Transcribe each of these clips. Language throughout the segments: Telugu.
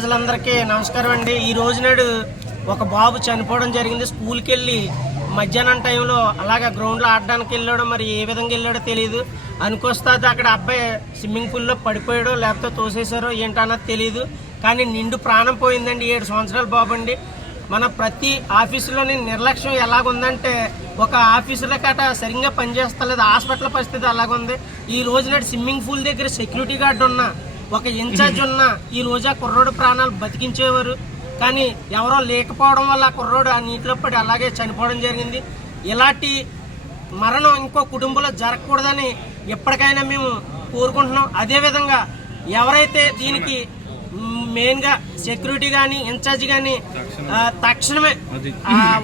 ప్రజలందరికీ నమస్కారం అండి. ఈ రోజు నాడు ఒక బాబు చనిపోవడం జరిగింది. స్కూల్కి వెళ్ళి మధ్యాహ్నం టైంలో అలాగా గ్రౌండ్లో ఆడడానికి వెళ్ళాడో మరి ఏ విధంగా వెళ్ళాడో తెలియదు అనుకొస్తే అక్కడ అబ్బాయి స్విమ్మింగ్ పూల్లో పడిపోయాడో లేకపోతే తోసేశారో ఏంటన్నది తెలియదు కానీ నిండు ప్రాణం పోయిందండి ఏడు సంవత్సరాల బాబు అండి. మన ప్రతి ఆఫీసులోని నిర్లక్ష్యం ఎలాగుందంటే ఒక ఆఫీసుల కట సరిగ్గా పనిచేస్తలేదు. హాస్పిటల్ పరిస్థితి అలాగుంది. ఈ రోజు నాడు స్విమ్మింగ్ పూల్ దగ్గర సెక్యూరిటీ గార్డ్ ఉన్నా ఒక ఇన్ఛార్జ్ ఉన్న ఈ రోజు ఆ కుర్రోడు ప్రాణాలు బతికించేవారు. కానీ ఎవరో లేకపోవడం వల్ల ఆ కుర్రోడు ఆ నీటిలో పడి అలాగే చనిపోవడం జరిగింది. ఇలాంటి మరణం ఇంకో కుటుంబంలో జరగకూడదని ఎప్పటికైనా మేము కోరుకుంటున్నాం. అదేవిధంగా ఎవరైతే దీనికి మెయిన్గా సెక్యూరిటీ కానీ ఇన్ఛార్జ్ కానీ తక్షణమే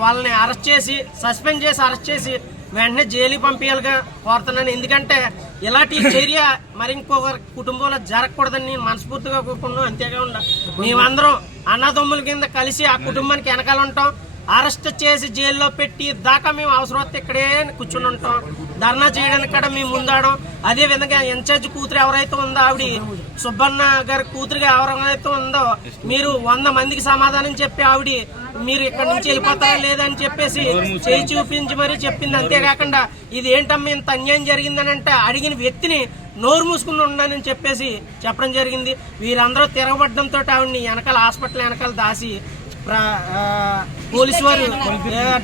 వాళ్ళని అరెస్ట్ చేసి సస్పెండ్ చేసి అరెస్ట్ చేసి వెంటనే జైలుకి పంపించాలిగా కోరుతున్నాను. ఎందుకంటే ఇలాంటి చర్య మరి ఇంకొకరి కుటుంబంలో జరగకూడదని నేను మనస్ఫూర్తిగా కోరుకుంటున్నాను. అంతేకాకుండా మేమందరం అన్నదమ్ముల కింద కలిసి ఆ కుటుంబానికి వెనకాల ఉంటాం. అరెస్ట్ చేసి జైల్లో పెట్టి దాకా మేము అవసరం వస్తే ఇక్కడే కూర్చుని ఉంటాం. ధర్నా చేయడానికి కూడా మేము ముందాడం. అదే విధంగా ఇన్ఛార్జ్ కూతురు ఎవరైతే ఉందో ఆవిడ సుబ్బన్న గారి కూతురుగా ఎవరైతే ఉందో మీరు వంద మందికి సమాధానం చెప్పి ఆవిడ మీరు ఇక్కడ నుంచి వెళ్ళిపోతారా లేదని చెప్పేసి చేయి చూపించి మరీ చెప్పింది. అంతేకాకుండా ఇది ఏంటమ్మా ఇంత అన్యాయం జరిగిందని అంటే అడిగిన వ్యక్తిని నోరు మూసుకుని ఉన్నానని చెప్పేసి చెప్పడం జరిగింది. వీరందరూ తిరగబడ్డంతో ఆవిడని వెనకాల హాస్పిటల్ వెనకాల దాసి పోలీసు వారు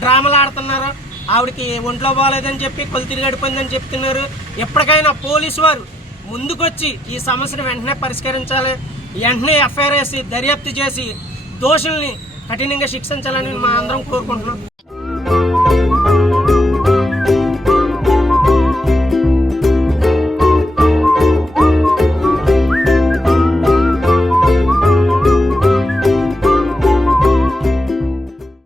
డ్రామాలు ఆడుతున్నారు. ఆవిడకి ఒంట్లో బాగాలేదని చెప్పి కొలు గడిపోయిందని చెప్తున్నారు. ఎప్పటికైనా పోలీసు వారు ముందుకొచ్చి ఈ సమస్యను వెంటనే పరిష్కరించాలి. వెంటనే ఎఫ్ఐఆర్ వేసి దర్యాప్తు చేసి దోషుల్ని కఠినంగా శిక్షించాలని మా అందరం కోరుకుంటున్నాం.